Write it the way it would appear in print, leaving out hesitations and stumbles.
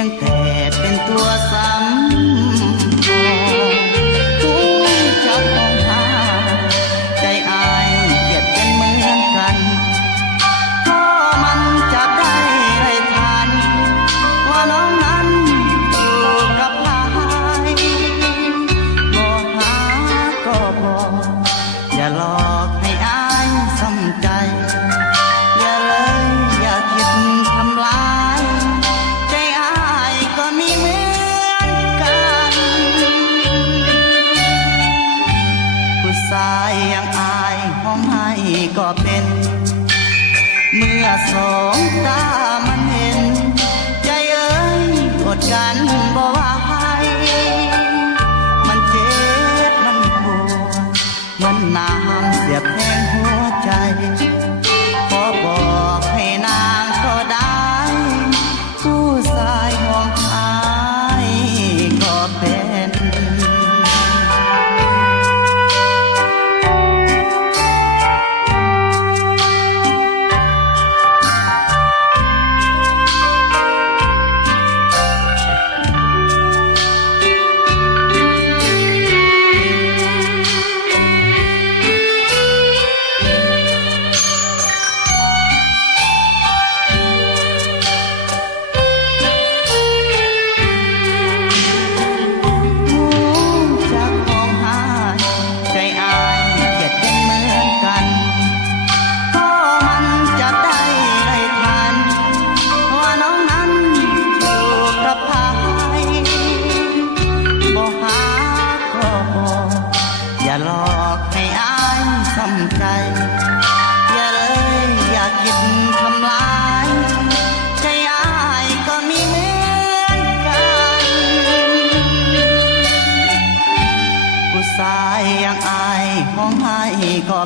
ยงแต่เป็นตัวสำรองทุกจักมองหาใจอายเกลียดเป็นเหมือนกันก็มันจะได้ไรทันว่าน้องนั้นอยู่กับใครบ่หาก็บอกอย่าหลอกให้อายสำใจอย่าเลยอย่าคิดทำลายใจอายก็มีเหมือนกันผู้ชายอย่างอายห้องให้ก็เป็นเมื่อสองตามันเห็นใจเอ้ยอดกันบ่ไหวมันเจ็บมันปวดเหมือนน้ำเสียบแทงหัวใจขอบอกให้นางก็ได้ผู้ชายห่วงหายก็เป็นอย่าหลอกให้อายสำใจอย่าเลยอย่าคิดทำลายใจอายก็มีเหมือนกันผู้ชายอย่างอายห้องให้ก็